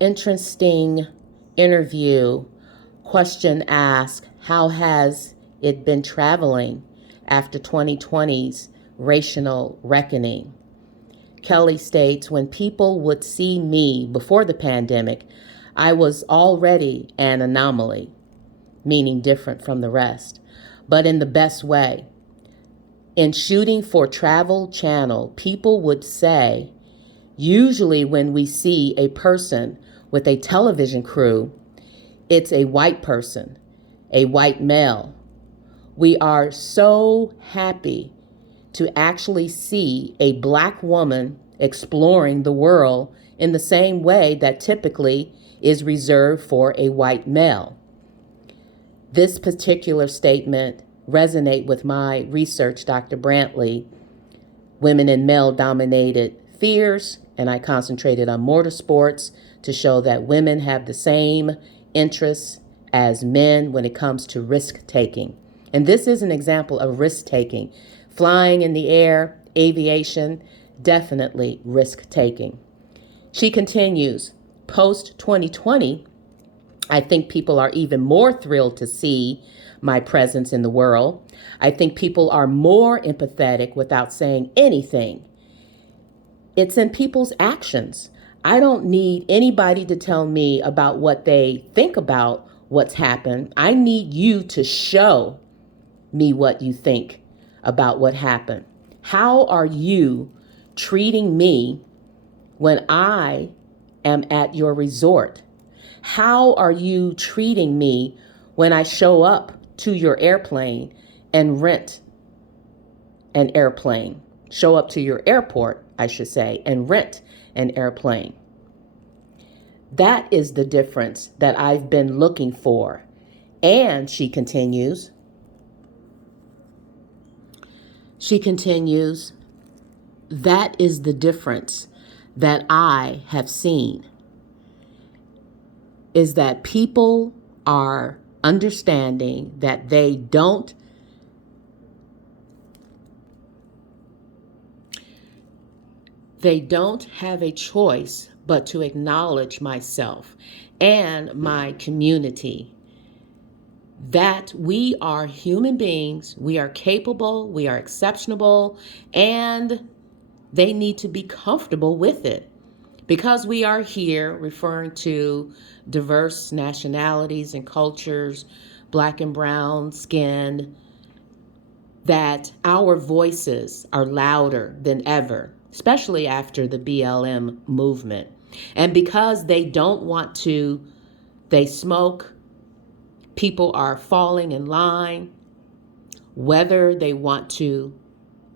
interesting interview. Question asked, how has it been traveling after 2020's racial reckoning? Kelly states, when people would see me before the pandemic, I was already an anomaly, meaning different from the rest, but in the best way. In shooting for Travel Channel, people would say, usually when we see a person with a television crew, it's a white person, a white male. We are so happy to actually see a black woman exploring the world in the same way that typically is reserved for a white male. This particular statement resonates with my research, Dr. Brantley, women in male-dominated spheres, and I concentrated on motorsports to show that women have the same interests as men when it comes to risk-taking. And this is an example of risk-taking. Flying in the air, aviation, definitely risk-taking. She continues, post-2020, I think people are even more thrilled to see my presence in the world. I think people are more empathetic without saying anything. It's in people's actions. I don't need anybody to tell me about what they think about what's happened. I need you to show me what you think about what happened. How are you treating me when I am at your resort? How are you treating me when I show up to your airplane and rent an airplane? Show up to your airport, I should say, and rent an airplane. That is the difference that I've been looking for. And she continues, that is the difference that I have seen, is that people are understanding that they don't have a choice but to acknowledge myself and my community. That we are human beings, we are capable, we are exceptional, and they need to be comfortable with it. Because we are here referring to diverse nationalities and cultures, black and brown skin, that our voices are louder than ever, especially after the BLM movement. And because they smoke, people are falling in line, whether they want to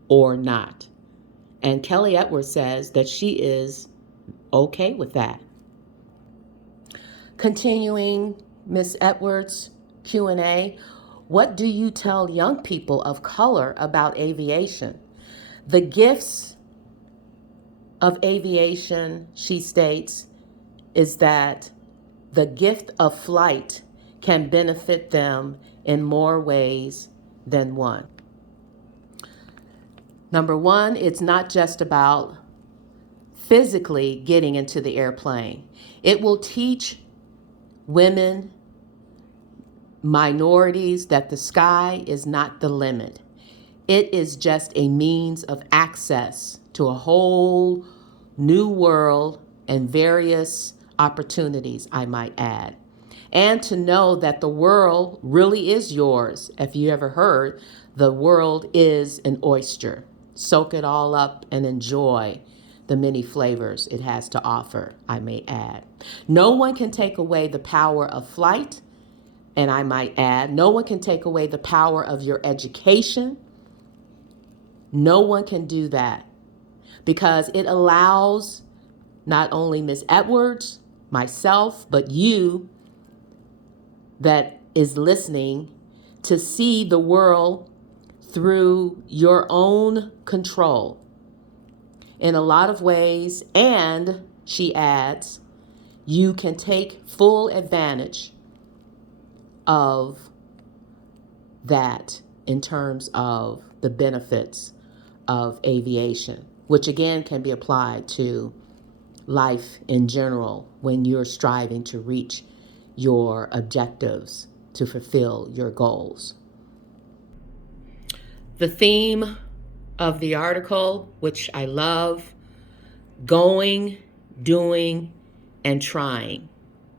or not. And Kelly Edwards says that she is okay with that. Continuing Miss Edwards' Q&A, what do you tell young people of color about aviation? The gifts of aviation, she states, is that the gift of flight can benefit them in more ways than one. Number one, it's not just about physically getting into the airplane. It will teach women, minorities, that the sky is not the limit. It is just a means of access to a whole new world and various opportunities, I might add. And to know that the world really is yours. If you ever heard, the world is an oyster. Soak it all up and enjoy the many flavors it has to offer, I may add. No one can take away the power of flight, and I might add, no one can take away the power of your education. No one can do that, because it allows not only Miss Edwards, myself, but you that is listening to see the world through your own control in a lot of ways. And she adds, you can take full advantage of that in terms of the benefits of aviation, which again can be applied to life in general when you're striving to reach your objectives, to fulfill your goals. The theme of the article, which I love, going, doing, and trying.